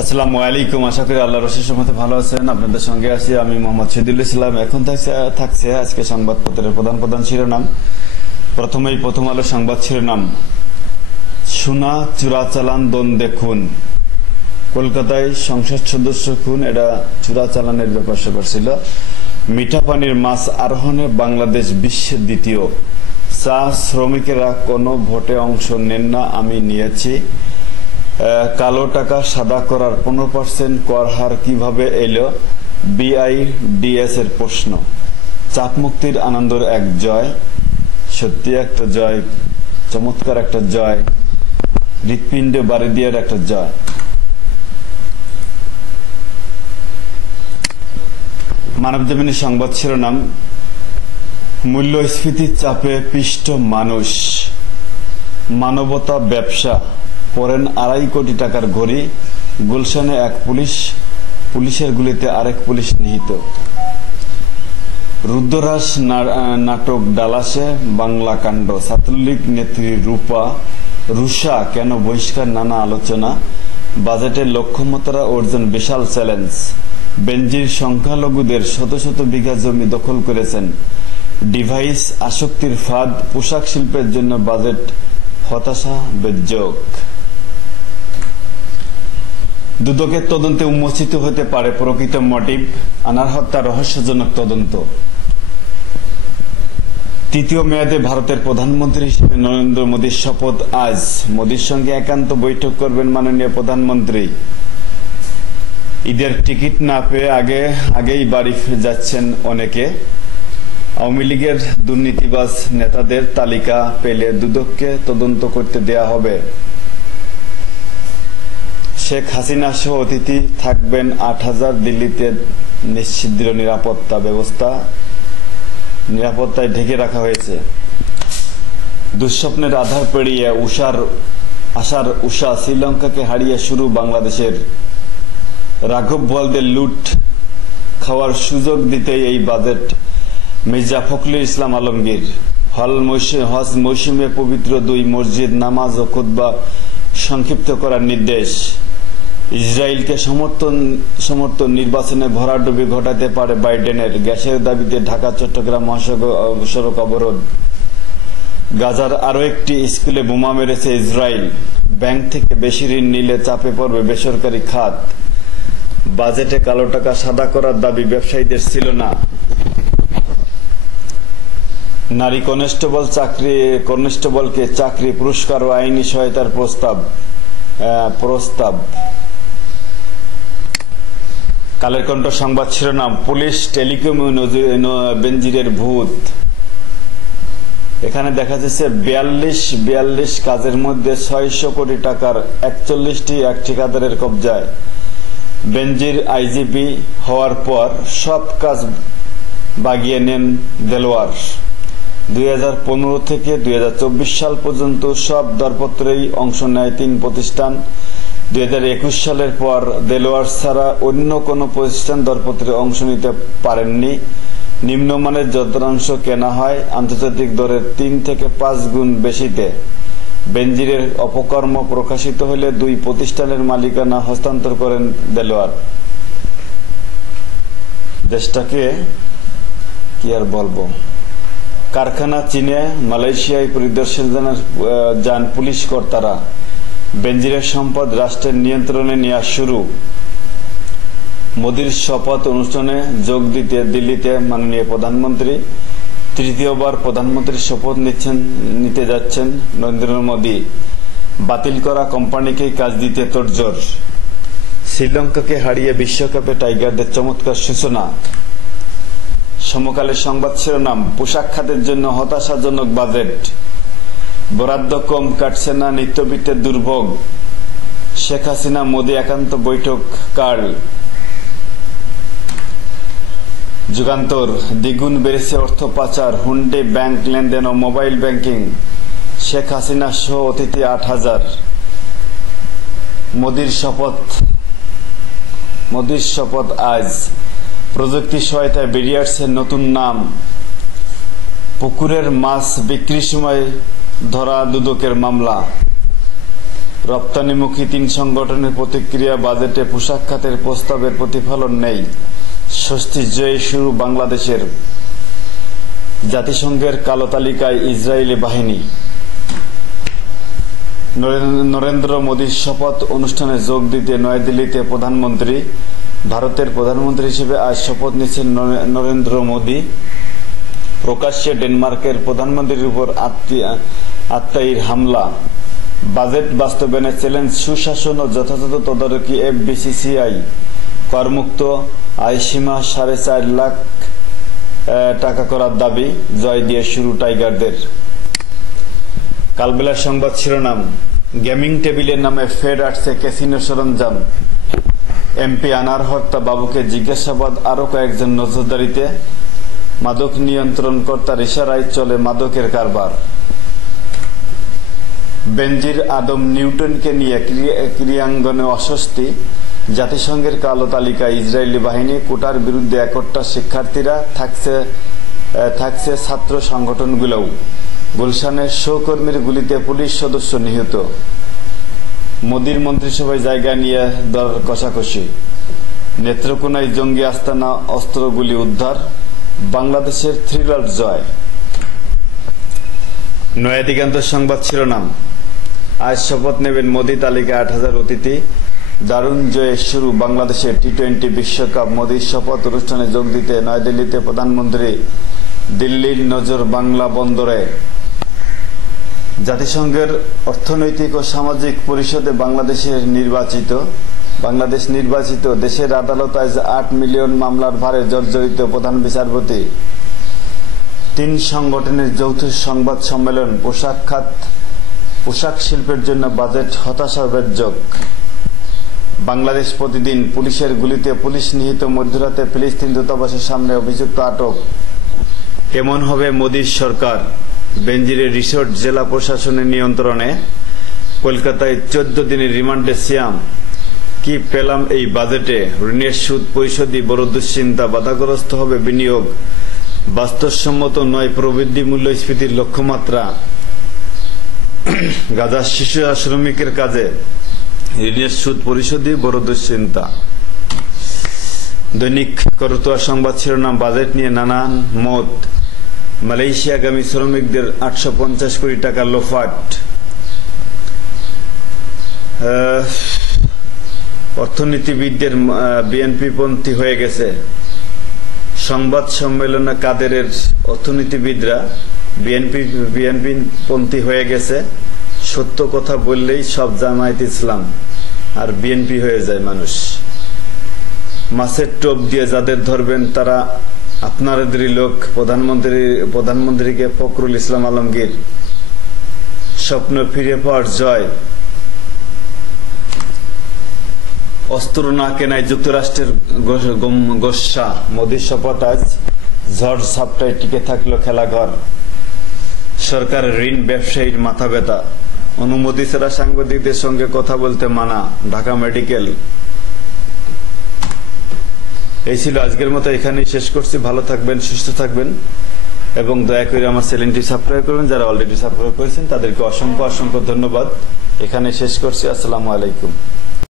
আসসালামু আলাইকুম। আশা করি আল্লাহর অশেষ রহমতে ভালো আছেন। আপনাদের সঙ্গে আছি আমি মোহাম্মদ শহীদুল ইসলাম। এখন থাকছে আজকে সংবাদপত্রের প্রধান প্রধান শিরোনাম। প্রথম আলো সংবাদ শিরোনাম, সোনা চোরাচালান দ্বন্দ্বে খুন। কলকাতায় সংসদ সদস্য খুন, এটা চোরাচালানের ব্যাপার স্যাপার ছিল। মিঠা পানির মাছ আরোহণে বাংলাদেশ বিশ্বের দ্বিতীয়। চা শ্রমিকেরা কোনো ভোটে অংশ নেন না, আমি নিয়েছি। কালো টাকা সাদা করার 15% কর হার কিভাবে এলো, বিআইডিএস এর প্রশ্ন। চাপ মুক্তির আনন্দের এক জয়, সত্যি একটা জয়, চমৎকার একটা জয়, হৃৎপিণ্ডে বাড়ি দেওয়ার একটা জয়। মানবজমিনী সংবাদ শিরোনাম, মূল্যস্ফীতির চাপে পিষ্ট মানুষ, মানবতা ব্যবসা, পরেন 2.5 কোটি টাকার ঘড়ি। গুলশানে এক পুলিশের গুলিতে আরেক পুলিশ নিহত। রুদ্ররাস নাটক ডালাসে বাংলা কাণ্ড। ছাত্রলীগ নেত্রী রুষা কেন বহিষ্কার, নানা আলোচনা। বাজেটের লক্ষ্যমাত্রা অর্জন বিশাল চ্যালেঞ্জ। বেনজির সংখ্যালঘুদের শত শত বিঘা জমি দখল করেছেন। ডিভাইস আসক্তির ফাঁদ, পোশাক শিল্পের জন্য বাজেট হতাশা বেজ্জক। দুদকের তদন্তে উন্মোচিত হতে পারে প্রকৃত মোটিভ, আনার হত্যা রহস্যজনক তদন্ত। তৃতীয় মেয়াদে ভারতের প্রধানমন্ত্রী হিসেবে নরেন্দ্র মোদীর শপথ আজ। মোদীর সঙ্গে একান্ত বৈঠক করবেন মাননীয় প্রধানমন্ত্রী। ঈদের টিকিট না পেয়ে আগেই বাড়ি যাচ্ছেন অনেকে। আওয়ামী লীগের দুর্নীতিবাজ নেতাদের তালিকা পেলে দুদককে তদন্ত করতে দেয়া হবে। শেখ হাসিনা সহ অতিথি থাকবেন 8,000। দিল্লিতে নিশ্ছিদ্র নিরাপত্তা ব্যবস্থা, নিরাপত্তায় ঢেকে রাখা হয়েছে। দুঃস্বপ্নের আধার পেরিয়ে আশার উষা, শ্রীলঙ্কাকে হারিয়ে শুরু বাংলাদেশের। রাঘব বোয়ালদের লুট খাওয়ার সুযোগ দিতেই এই বাজেট। মির্জা ফখরুল ইসলাম আলমগীর। হজ মৌসুমে পবিত্র 2 মসজিদ নামাজ ও খুতবা সংক্ষিপ্ত করার নির্দেশ। ইসরায়েলকে সমর্থন নির্বাচনে ভরাডুবি ঘটাতে পারে বাইডেনের। গ্যাসের দাবিতে ঢাকা চট্টগ্রাম মহাসড়ক অবরোধ। গাজার আরো একটি স্কুলে বোমা মেরেছে ইসরায়েল। ব্যাংক থেকে বেশি ঋণ নিলে চাপে পড়বে বেসরকারি খাত। বাজেটে কালো টাকা সাদা করার দাবি ব্যবসায়ীদের ছিল না। নারী কনস্টেবলকে চাকরি, পুরস্কার ও আইনি সহায়তার প্রস্তাব। কালের কণ্ঠ সংবাদ শিরোনাম, পুলিশ টেলিকম বেনজিরের ভূত। এখানে দেখা যাচ্ছে 42 কাজের মধ্যে 600 কোটি টাকার 41টি এক ঠিকাদারের কবজায়। বেনজির আইজিপি হওয়ার পর সব কাজ বাগিয়ে নেন দেলোয়ার। 2015 থেকে 2024 সাল পর্যন্ত সব দরপত্রেই অংশ নেয় 3 প্রতিষ্ঠান। 2021 সালের পর দেলোয়ার ছাড়া অন্য কোনো প্রতিষ্ঠান দরপত্রে অংশ নিতে পারেননি। নিম্নমানের যন্ত্রাংশ কেনা হয় আন্তর্জাতিক দরের 3 থেকে 5 গুণ বেশিতে। বেনজিরের অপকর্ম প্রকাশিত হলে 2 প্রতিষ্ঠানের মালিকানা হস্তান্তর করেন দেলোয়ার। দেশটাকে কি আর বলবো। কারখানা চীনে, মালয়েশিয়ায় পরিদর্শন যান পুলিশ কর্তারা। বেনজিরের সম্পদ রাষ্ট্রের নিয়ন্ত্রণে নেওয়া শুরু। মোদীর শপথ অনুষ্ঠানে যোগ দিতে দিল্লিতে মাননীয় প্রধানমন্ত্রী। তৃতীয়বার প্রধানমন্ত্রীর শপথ নিতে যাচ্ছেন নরেন্দ্র মোদী। বাতিল করা কোম্পানিকেই কাজ দিতে তোড়জোড়। শ্রীলঙ্কাকে হারিয়ে বিশ্বকাপে টাইগারদের চমৎকার সূচনা। সমকালের সংবাদ শিরোনাম, পোশাক খাতের জন্য হতাশাজনক বাজেট। বরাদ্দ কম, কাটছে না নিত্যবিত্তের দুর্ভোগ। শেখ হাসিনা মোদী একান্ত বৈঠক কাল। যুগান্তর, দ্বিগুণ বেড়েছে অর্থ পাচার, হুন্ডি, ব্যাংক লেনদেন ও মোবাইল ব্যাংকিং। শেখ হাসিনা সহ অতিথি 8,000। মোদীর শপথ আজ। প্রযুক্তি সহায়তায় বেরিয়ে আসছে নতুন নাম। পুকুরের মাছ বিক্রির সময় ধরা দুদকের মামলা। রপ্তানিমুখী 3 সংগঠনের প্রতিক্রিয়া, বাজেটে পোশাক খাতের প্রস্তাবের প্রতিফলন নেই, স্বস্তির জয়ে শুরু বাংলাদেশের। জাতিসংঘের কালো তালিকায় ইসরায়েলি বাহিনী। নরেন্দ্র মোদীর শপথ অনুষ্ঠানে যোগ দিতে নয়াদিল্লিতে প্রধানমন্ত্রী। ভারতের প্রধানমন্ত্রী হিসেবে আজ শপথ নিচ্ছেন নরেন্দ্র মোদী। প্রকাশ্যে ডেনমার্কের প্রধানমন্ত্রীর উপর আত্মায়ীর হামলা। বাজেট বাস্তবায়নের চ্যালেঞ্জ, সুশাসন ও যথাযথ তদারকি। এফবিসিসিআই করমুক্ত আয়সীমা 4.5 লাখ টাকা করার দাবি। জয় দিয়ে শুরু টাইগারদের। কালবেলার সংবাদ শিরোনাম, গেমিং টেবিলের নামে ফের আসছে ক্যাসিনো সরঞ্জাম। এমপি আনার হত্যা, বাবুকে জিজ্ঞাসাবাদ আরও কয়েকজন নজরদারিতে। মাদক নিয়ন্ত্রণ কর্তার ইশারায় চলে মাদকের কারবার। বেনজির আদম নিউটনকে নিয়ে ক্রীড়াঙ্গনে অস্বস্তি। জাতিসংঘের কালো তালিকায় ইসরায়েলি বাহিনী। কোটার বিরুদ্ধে একট্টা শিক্ষার্থীরা, থাকছে ছাত্র সংগঠনগুলোও। গুলশানের সহকর্মীর গুলিতে পুলিশ সদস্য নিহত। মোদীর মন্ত্রিসভায় জায়গা নিয়ে দর কষাকষি। নেত্রকোনায় জঙ্গি আস্তানা, অস্ত্রগুলি উদ্ধার। বাংলাদেশের থ্রিলার জয়। নয়া দিগন্ত সংবাদ শিরোনাম, আজ শপথ নেবেন মোদী, তালিকায় 8,000 অতিথি। দারুণ জয়ে শুরু বাংলাদেশের টি-20 বিশ্বকাপ। মোদীর শপথ অনুষ্ঠানে যোগ দিতে নয়াদিল্লিতে প্রধানমন্ত্রী। দিল্লির নজর বাংলা বন্দরে। জাতিসংঘের অর্থনৈতিক ও সামাজিক পরিষদে বাংলাদেশ নির্বাচিত। দেশের আদালত আজ 8 মিলিয়ন মামলার ভারে জর্জরিত প্রধান বিচারপতি। 3 সংগঠনের যৌথ সংবাদ সম্মেলন। পোশাক শিল্পের জন্য বাজেট হতাশাব্যঞ্জক। বাংলাদেশ প্রতিদিন, পুলিশের গুলিতে পুলিশ নিহত। মধ্যরাতে ফিলিস্তিন দূতাবাসের সামনে অভিযুক্ত আটক। কেমন হবে মোদীর সরকার? বেনজিরের রিসোর্ট জেলা প্রশাসনের নিয়ন্ত্রণে। কলকাতায় 14 দিনের রিমান্ডে সিয়াম। কি পেলাম এই বাজেটে? ঋণের সুদ পরিশোধই বড় দুশ্চিন্তা। বাধাগ্রস্ত হবে বিনিয়োগ। বাস্তবসম্মত নয় প্রবৃদ্ধি, মূল্যস্ফীতির লক্ষ্যমাত্রা। গাজার শিশু শ্রমিকের কাজে ঋণের সুদ পরিশোধই বড় দুশ্চিন্তা। দৈনিক করতোয়া সংবাদ শিরোনাম, বাজেট নিয়ে নানান মত। মালয়েশিয়াগামী শ্রমিকদের 850 কোটি টাকা লোফাট। অর্থনীতিবিদদের বিএনপিপন্থী হয়ে গেছে। সংবাদ সম্মেলনে কাদেরের অর্থনীতিবিদরা বিএনপিপন্থী হয়ে গেছে। সত্য কথা বললেই সব জামায়াত ইসলাম আর বিএনপি হয়ে যায় মানুষ। মাছের টোপ দিয়ে যাদের ধরবেন তারা আপনাদেরই লোক। প্রধানমন্ত্রীকে ফখরুল ইসলাম আলমগীর। স্বপ্ন ফিরে পাওয়ার জয়। অস্ত্র না কেনায় যুক্তরাষ্ট্রের গোস্বা। মোদীর শপথ আজ। ঝড় ঝাপটায় টিকে থাকলো খেলাঘর। সরকারের ঋণ ব্যবসায়ীর মাথা ব্যথা। অনুমতি ছাড়া সাংবাদিকদের সঙ্গে কথা বলতে মানা। ঢাকা মেডিকেল। এই ছিল আজকের মতো, এখানেই শেষ করছি। ভালো থাকবেন, সুস্থ থাকবেন এবং দয়া করে আমার চ্যানেলটি সাবস্ক্রাইব করবেন। যারা অলরেডি সাবস্ক্রাইব করেছেন তাদেরকে অসংখ্য ধন্যবাদ। এখানে শেষ করছি। আসসালামু আলাইকুম।